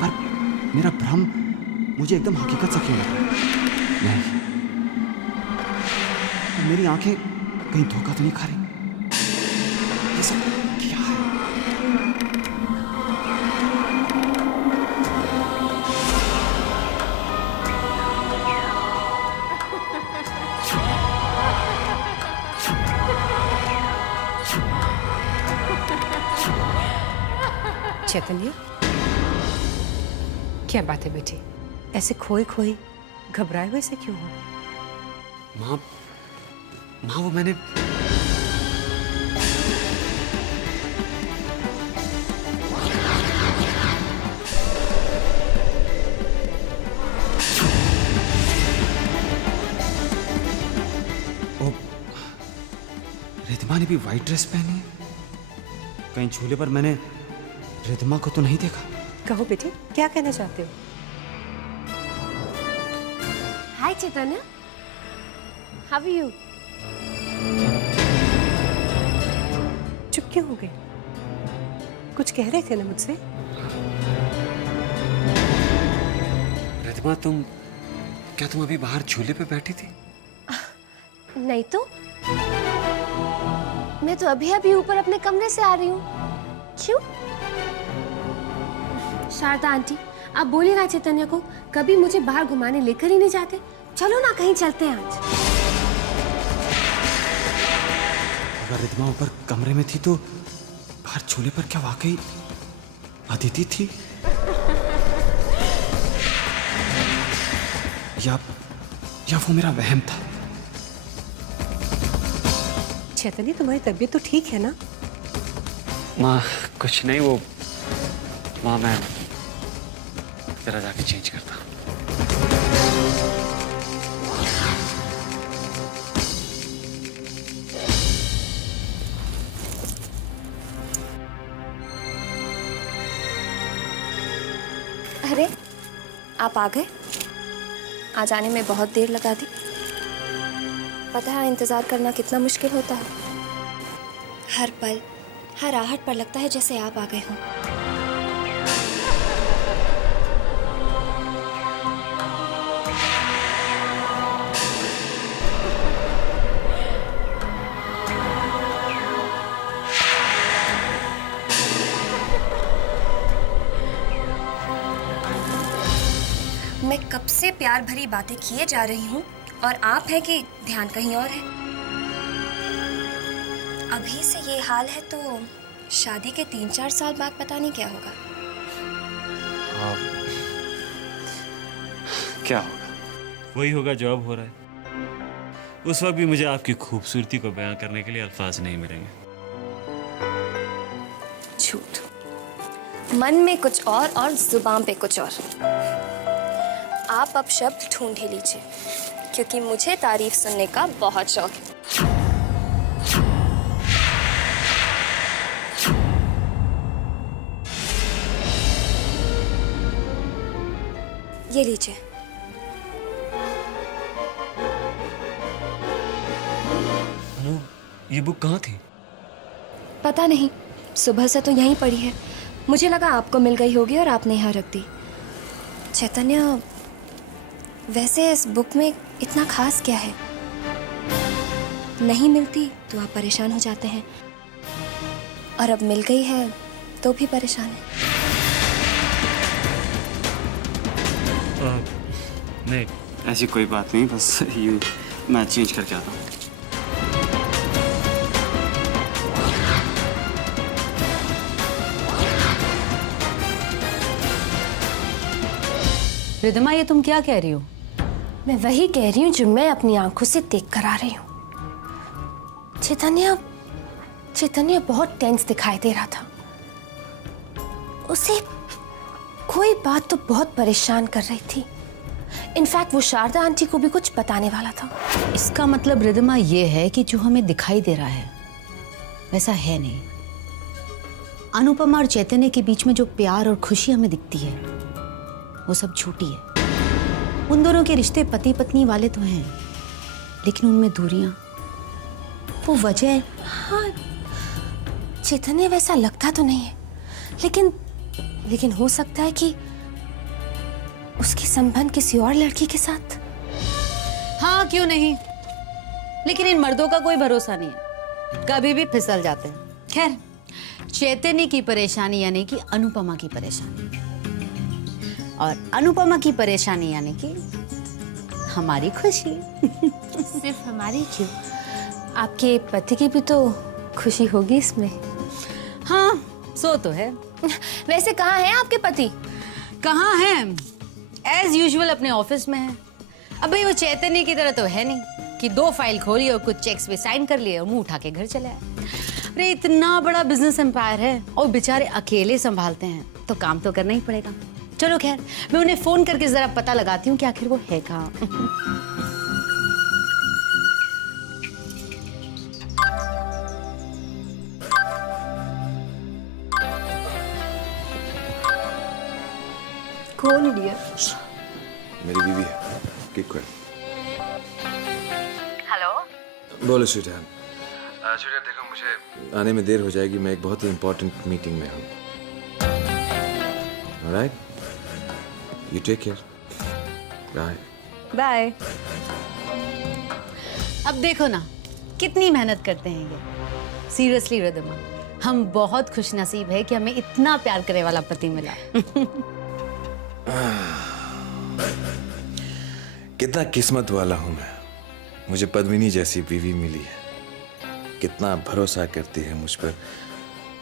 पर मेरा भ्रम मुझे एकदम हकीकत सा क्यों लग रहा है? नहीं, मेरी आंखें कहीं धोखा तो नहीं खा रही? ये सब क्या है? चैतन्य, क्या बात है बेटी? ऐसे खोई खोई घबराए हुए से क्यों हो? माँ, वो मैंने रिद्धिमा ने भी व्हाइट ड्रेस पहनी है। कहीं झूले पर मैंने रिद्धिमा को तो नहीं देखा? कहो बेटी, क्या कहना चाहते हो? हाय चैतन्य, हाउ आर यू? चुप क्यों हो गए? कुछ कह रहे थे ना मुझसे? रिद्धिमा, क्या तुम अभी बाहर झूले पे बैठी थी? नहीं तो मैं तो अभी अभी ऊपर अपने कमरे से आ रही हूँ। क्यों? शारदा आंटी, आप बोलिए ना चैतन्य को, कभी मुझे बाहर घुमाने लेकर ही नहीं जाते। चलो ना, कहीं चलते हैं आज। अगर रिद्धिमा ऊपर कमरे में थी तो बाहर झूले पर क्या वाकई अदिति थी? या वो मेरा वहम था? चैतन्य, तुम्हारी तबीयत तो ठीक है ना? माँ, कुछ नहीं, वो माँ, मैं जरा जाके चेंज करता हूँ। अरे, आप आ गए? आज आने में बहुत देर लगा दी। पता है इंतजार करना कितना मुश्किल होता है। हर पल, हर आहट पर लगता है जैसे आप आ गए हों। मैं कब से प्यार भरी बातें किए जा रही हूँ और आप है कि ध्यान कहीं और है। अभी से ये हाल है तो शादी के 3-4 साल बाद पता नहीं क्या होगा। क्या होगा? वही होगा जो अब हो रहा है। उस वक्त भी मुझे आपकी खूबसूरती को बयां करने के लिए अल्फाज नहीं मिलेंगे। झूठ, मन में कुछ और जुबान पे कुछ और। आप अब शब्द ढूंढ ही लीजिए, क्योंकि मुझे तारीफ सुनने का बहुत शौक है। ये लीजिए। अनु, ये बुक कहाँ थी? पता नहीं, सुबह से तो यहीं पड़ी है। मुझे लगा आपको मिल गई होगी और आपने यहाँ रख दी। चैतन्य, वैसे इस बुक में इतना खास क्या है? नहीं मिलती तो आप परेशान हो जाते हैं, और अब मिल गई है तो भी परेशान है। नहीं, ऐसी कोई बात नहीं, बस यूं मैं चेंज करके आता हूँ। रिद्धिमा, ये तुम क्या कह रही हो? मैं वही कह रही हूँ जो मैं अपनी आंखों से देख कर आ रही हूँ। चैतन्य बहुत टेंस दिखाई दे रहा था। उसे कोई बात तो बहुत परेशान कर रही थी। इनफैक्ट वो शारदा आंटी को भी कुछ बताने वाला था। इसका मतलब रिद्धिमा ये है कि जो हमें दिखाई दे रहा है वैसा है नहीं। अनुपमा और चैतन्य के बीच में जो प्यार और खुशी हमें दिखती है वो सब झूठी है। उन दोनों के रिश्ते पति पत्नी वाले तो हैं, लेकिन उनमें दूरियां वो वजह? हाँ, चैतन्य वैसा लगता तो नहीं है, लेकिन हो सकता है कि उसकी संबंध किसी और लड़की के साथ। हाँ, क्यों नहीं, लेकिन इन मर्दों का कोई भरोसा नहीं है, कभी भी फिसल जाते हैं। खैर, चैतन्य की परेशानी यानी कि अनुपमा की परेशानी, और अनुपमा की परेशानी यानी कि हमारी खुशी। सिर्फ हमारी क्यों, आपके पति की भी तो खुशी होगी इसमें। हाँ, सो तो है। वैसे कहाँ है आपके पति? कहाँ है? एज यूजुअल अपने ऑफिस में है। अब भाई वो चैतन्य की तरह तो है नहीं कि 2 फाइल खोली और कुछ चेक्स भी साइन कर लिए और मुंह उठा के घर चले आए। अरे इतना बड़ा बिजनेस एम्पायर है और बेचारे अकेले संभालते हैं, तो काम तो करना ही पड़ेगा। चलो खैर, मैं उन्हें फोन करके जरा पता लगाती हूँ कि आखिर वो है कहाँ। कौन डियर? मेरी बीवी है। Keep quiet. हेलो। बोलो स्वीटहार्ट। स्वीटहार्ट देखो, मुझे आने में देर हो जाएगी, मैं एक बहुत ही इंपॉर्टेंट मीटिंग में हूँ। Alright, you take care. Bye. Bye. अब देखो ना कितनी मेहनत करते हैं ये। सीरियसली रिदमा, हम बहुत खुशनसीब है कि हमें इतना प्यार करने वाला पति मिला। कितना किस्मत वाला हूं मैं, मुझे पद्मिनी जैसी बीवी मिली है। कितना भरोसा करती है मुझ पर,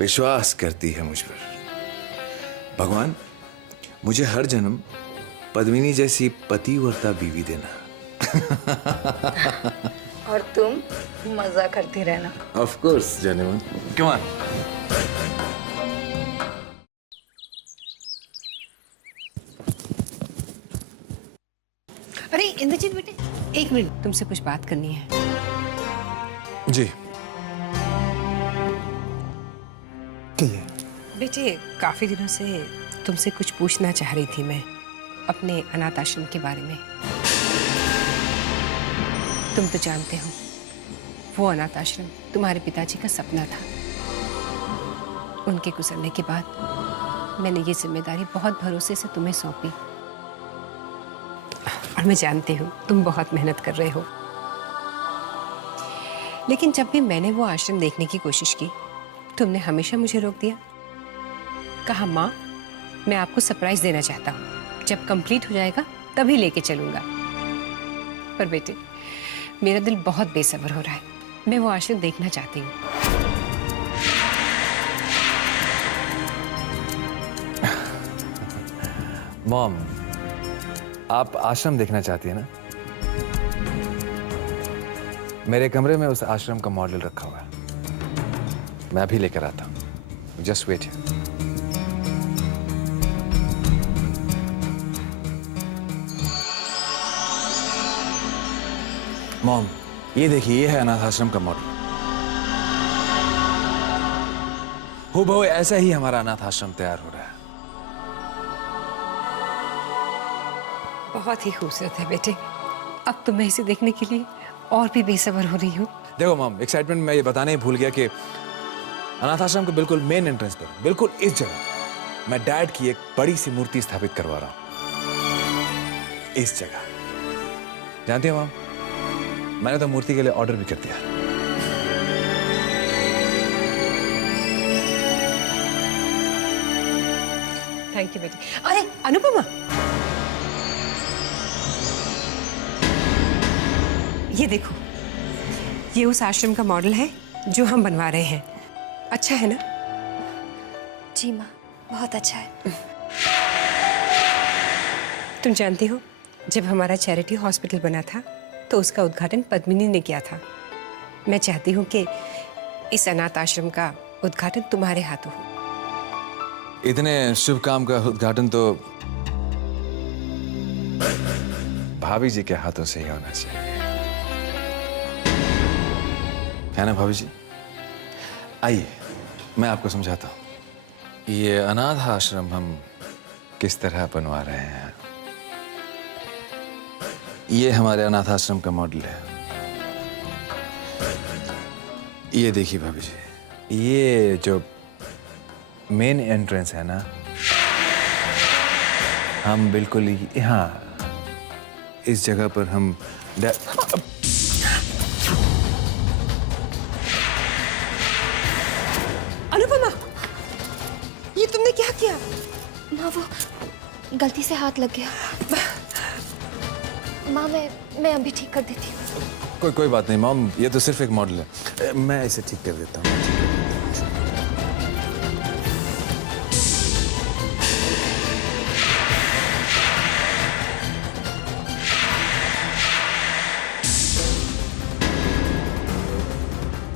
विश्वास करती है मुझ पर। भगवान, मुझे हर जन्म पद्मिनी जैसी पतिव्रता बीवी देना। और तुम मजा करती रहना। ऑफ कोर्स जाने मन। Come on. अरे इंद्रजीत बेटे, 1 मिनट, तुमसे कुछ बात करनी है। जी कहिए। बेटे, काफी दिनों से तुमसे कुछ पूछना चाह रही थी मैं, अपने अनाथ आश्रम के बारे में। तुम तो जानते हो, वो अनाथ आश्रम तुम्हारे पिताजी का सपना था। उनके गुजरने के बाद मैंने ये जिम्मेदारी बहुत भरोसे से तुम्हें सौंपी, और मैं जानती हूँ तुम बहुत मेहनत कर रहे हो। लेकिन जब भी मैंने वो आश्रम देखने की कोशिश की, तुमने हमेशा मुझे रोक दिया। कहा, माँ, मैं आपको सरप्राइज देना चाहता हूँ, जब कंप्लीट हो जाएगा तभी लेके चलूंगा। पर बेटे, मेरा दिल बहुत बेसब्र हो रहा है, मैं वो आश्रम देखना चाहती हूँ। मॉम, आप आश्रम देखना चाहती है ना? मेरे कमरे में उस आश्रम का मॉडल रखा हुआ है, मैं अभी लेकर आता हूँ। Just wait here. मॉम, ये देखिए, ये है अनाथ आश्रम का मॉडल। हूबहू ऐसा ही हमारा अनाथ आश्रम तैयार हो रहा है। बहुत ही खूबसूरत है बेटे। अब तो मैं इसे देखने के लिए और भी बेसब्र हो रही हूँ। देखो मॉम, एक्साइटमेंट में ये बताने ही भूल गया कि अनाथ आश्रम के बिल्कुल मेन एंट्रेंस पर, बिल्कुल इस जगह, मैं डैड की एक बड़ी सी मूर्ति स्थापित करवा रहा हूँ। इस जगह, जानती हो मॉम, मैंने तो मूर्ति के लिए ऑर्डर भी कर दिया। थैंक यू बेटे। अरे अनुपमा, ये देखो, ये उस आश्रम का मॉडल है जो हम बनवा रहे हैं। अच्छा है ना? जी माँ, बहुत अच्छा है। तुम जानती हो, जब हमारा चैरिटी हॉस्पिटल बना था तो उसका उद्घाटन पद्मिनी ने किया था। मैं चाहती हूँ कि इस अनाथ आश्रम का उद्घाटन तुम्हारे हाथों हो। इतने शुभ काम का उद्घाटन तो भाभी जी के हाथों से ही होना चाहिए, है ना भाभी जी? आइए, मैं आपको समझाता हूँ। ये अनाथ आश्रम हम किस तरह बनवा रहे हैं। ये हमारे अनाथ आश्रम का मॉडल है। ये देखिए भाभी जी, ये जो मेन एंट्रेंस है ना, हम बिल्कुल यहाँ इस जगह पर हम अनुपमा, ये तुमने क्या किया? माँ वो गलती से हाथ लग गया। माँ मैं अभी ठीक कर देती हूँ। कोई बात नहीं मॉम, ये तो सिर्फ एक मॉडल है, मैं इसे ठीक कर देता हूँ।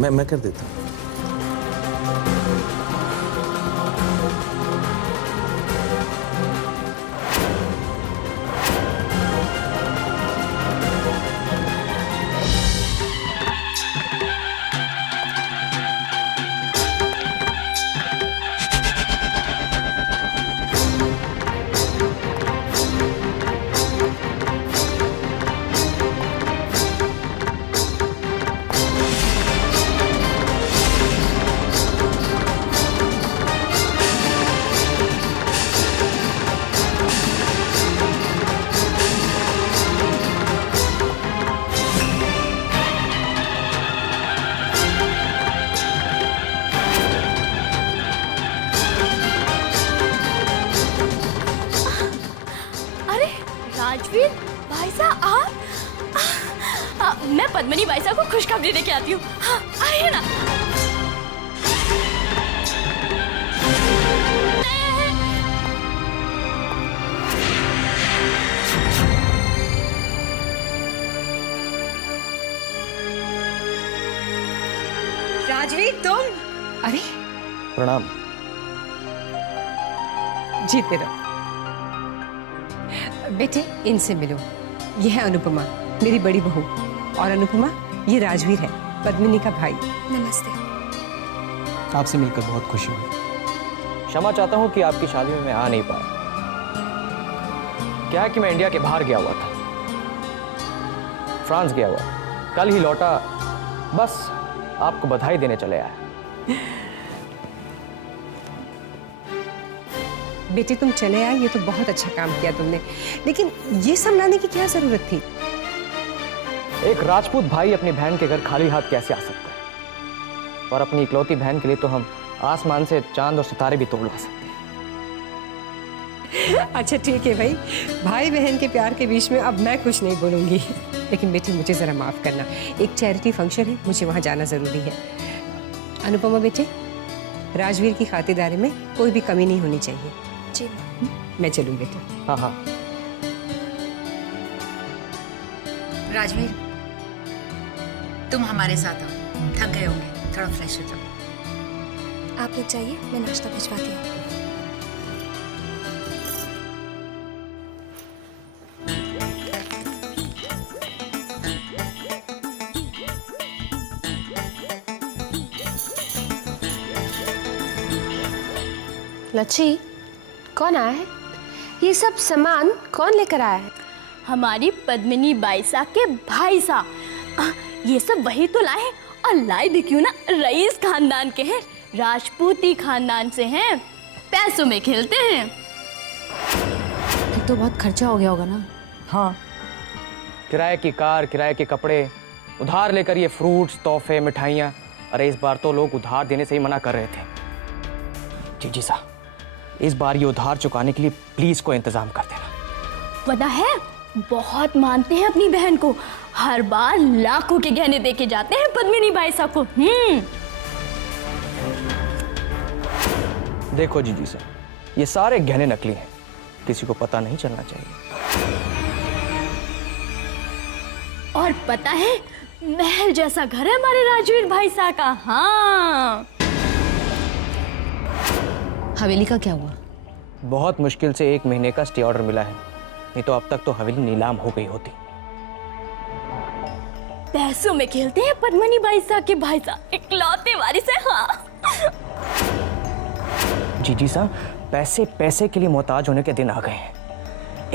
मैं कर देता हूँ। राजवीर भाई साहब आप मैं पद्मिनी भाई साहब को खुशखबरी देके आती हूँ। हाँ आइए ना। राजवीर तुम? अरे प्रणाम। जीते रहो। बेटे इनसे मिलो, ये है अनुपमा, मेरी बड़ी बहू। और अनुपमा, ये राजवीर है, पद्मिनी का भाई। नमस्ते। आपसे मिलकर बहुत खुशी हुई। क्षमा चाहता हूँ कि आपकी शादी में मैं आ नहीं पाया। क्या है कि मैं इंडिया के बाहर गया हुआ था, फ्रांस गया हुआ, कल ही लौटा, बस आपको बधाई देने चले आया। बेटे तुम चले आए, ये तो बहुत अच्छा काम किया तुमने, लेकिन ये सब लाने की क्या जरूरत थी? एक राजपूत भाई अपनी बहन के घर खाली हाथ कैसे आ सकता है? और अपनी इकलौती बहन के लिए तो हम आसमान से चांद और सितारे भी तोड़ ला सकते हैं। अच्छा ठीक है भाई, भाई बहन के प्यार के बीच में अब मैं कुछ नहीं बोलूंगी। लेकिन बेटी मुझे जरा माफ करना, एक चैरिटी फंक्शन है, मुझे वहां जाना जरूरी है। अनुपमा बेटे, राजवीर की खातिरदारी में कोई भी कमी नहीं होनी चाहिए। जी मैं चलूं बेटे। हाँ हाँ। राजवीर, तुम हमारे साथ आओ, थक गए होंगे, थोड़ा फ्रेश हो जाओ। आप लोग जाइए, मैं नाश्ता भिजवाती हूँ। लच्छी, कौन आया है? ये सब सामान कौन लेकर आया है? हमारी पद्मिनी बाई साहब के भाई साहब ये सब वही तो लाए, और लाए भी क्यों ना, रईस खानदान के हैं, राजपूती खानदान से हैं, पैसों में खेलते हैं। फिर तो बहुत खर्चा हो गया होगा ना? हाँ, किराए की कार, किराए के कपड़े, उधार लेकर ये फ्रूट्स, तोहफे, मिठाइयाँ। अरे इस बार तो लोग उधार देने से ही मना कर रहे थे। जी साहब, इस बार ये उधार चुकाने के लिए प्लीज कोई इंतजाम कर देना। पता है, बहुत मानते हैं अपनी बहन को, हर बार लाखों के गहने देके जाते हैं पद्मिनी भाई साहब को। देखो जीजी साहब, ये सारे गहने नकली हैं, किसी को पता नहीं चलना चाहिए। और पता है, महल जैसा घर है हमारे राजवीर भाई साहब का। हाँ, हवेली का क्या हुआ? बहुत मुश्किल से 1 महीने का स्टे ऑर्डर मिला है, नहीं तो अब तक तो हवेली नीलाम हो गई होती। पैसों में खेलते हैं पद्मिनी भाई साहब के भाई साहब, इकलौते वारिस है। हाँ जीजी साहब, पैसे पैसे के लिए मोहताज होने के दिन आ गए हैं।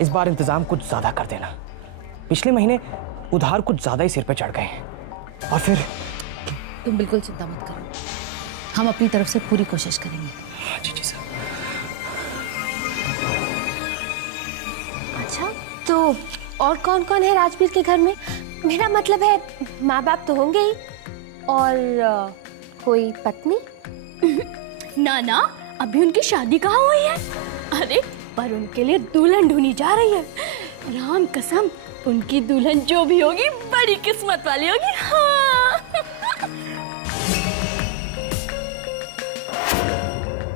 इस बार इंतजाम कुछ ज्यादा कर देना। पिछले महीने उधार कुछ ज्यादा ही सिर पे चढ़ गए हैं, और फिर तुम बिल्कुल चिंता मत करो, हम अपनी तरफ से पूरी कोशिश करेंगे। हाँ जी सर। अच्छा, तो और कौन कौन है राजवीर के घर में? मेरा मतलब है माँ बाप तो होंगे ही, और कोई पत्नी? ना ना, अभी उनकी शादी कहाँ हुई है। अरे पर उनके लिए दुल्हन ढूंढी जा रही है। राम कसम, उनकी दुल्हन जो भी होगी बड़ी किस्मत वाली होगी। हाँ।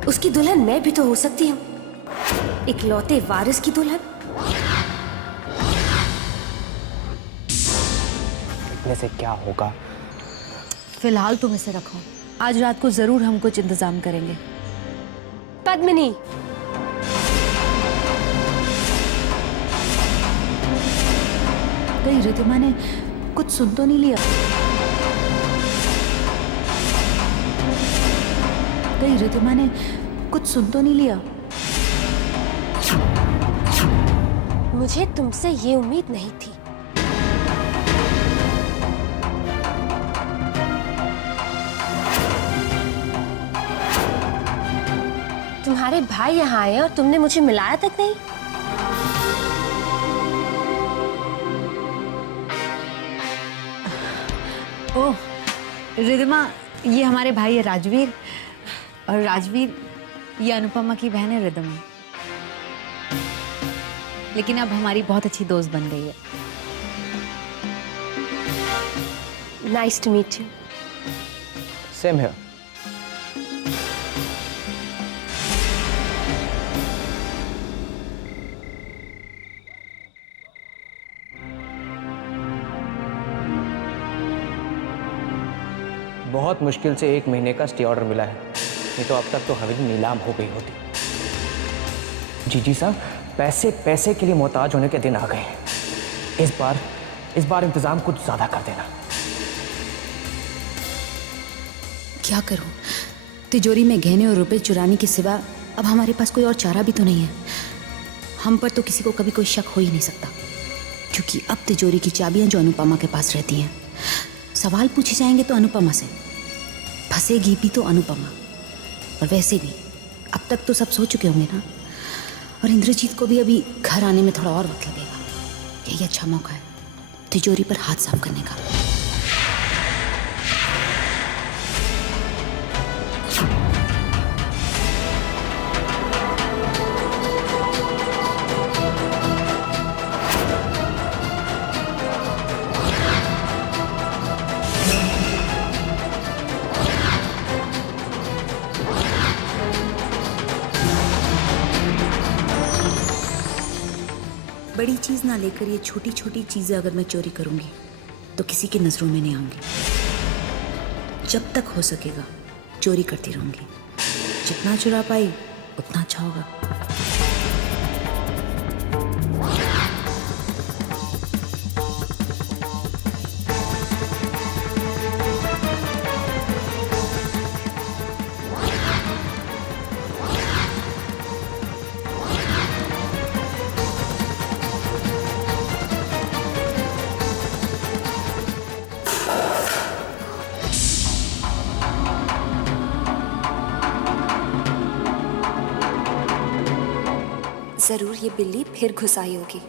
उसकी दुल्हन मैं भी तो हो सकती हूँ, इकलौते वारिस की दुल्हन। इतने से क्या होगा? फिलहाल तुम इसे रखो, आज रात को जरूर हम कुछ इंतजाम करेंगे। पद्मिनी, कहीं रिद्धिमा ने कुछ सुन तो नहीं लिया? कहीं रिद्धिमा ने कुछ सुन तो नहीं लिया? मुझे तुमसे ये उम्मीद नहीं थी। तुम्हारे भाई यहाँ आए और तुमने मुझे मिलाया तक नहीं। ओह रिद्धिमा, ये हमारे भाई है राजवीर, और राजवीर ये अनुपमा की बहन है रिद्धिमा। लेकिन अब हमारी बहुत अच्छी दोस्त बन गई है। Nice to meet you. Same here. बहुत मुश्किल से 1 महीने का स्टे ऑर्डर मिला है, नहीं तो अब तक तो हवेली नीलाम हो गई होती। जी साहब, पैसे पैसे के लिए मोहताज होने के दिन आ गए हैं। इस बार इंतजाम कुछ ज्यादा कर देना। क्या करूं? तिजोरी में गहने और रुपए चुराने के सिवा अब हमारे पास कोई और चारा भी तो नहीं है। हम पर तो किसी को कभी कोई शक हो ही नहीं सकता, क्योंकि अब तिजोरी की चाबियां जो अनुपमा के पास रहती हैं। सवाल पूछे जाएंगे तो अनुपमा से, फंसेगी भी तो अनुपमा। और वैसे भी अब तक तो सब सो चुके होंगे ना, और इंद्रजीत को भी अभी घर आने में थोड़ा और वक्त लगेगा। यही अच्छा मौका है तिजोरी पर हाथ साफ करने का। बड़ी चीज ना लेकर ये छोटी छोटी चीजें अगर मैं चोरी करूंगी तो किसी की नजरों में नहीं आऊंगी। जब तक हो सकेगा चोरी करती रहूंगी। जितना चुरा पाई उतना अच्छा होगा। जरूर ये बिल्ली फिर घुस आई होगी।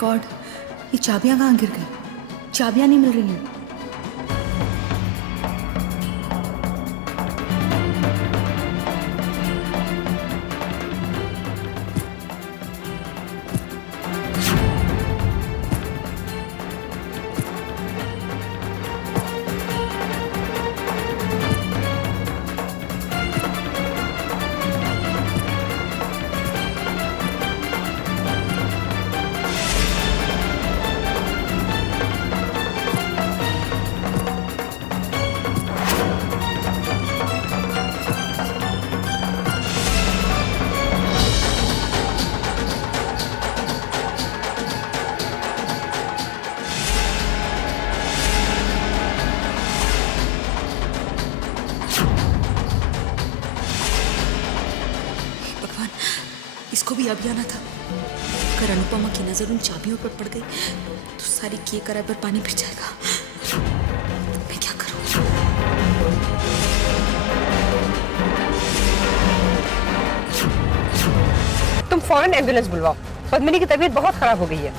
गॉड, ये चाबियां कहाँ गिर गई? चाबियां नहीं मिल रही हैं। उसको भी अभी आना था। अगर अनुपमा की नजर उन चाबियों पर पड़ गई तो सारी किए कराए पर पानी फिर जाएगा। मैं क्या करूं? तुम फौरन एम्बुलेंस बुलवाओ, पद्मिनी की तबीयत बहुत खराब हो गई है।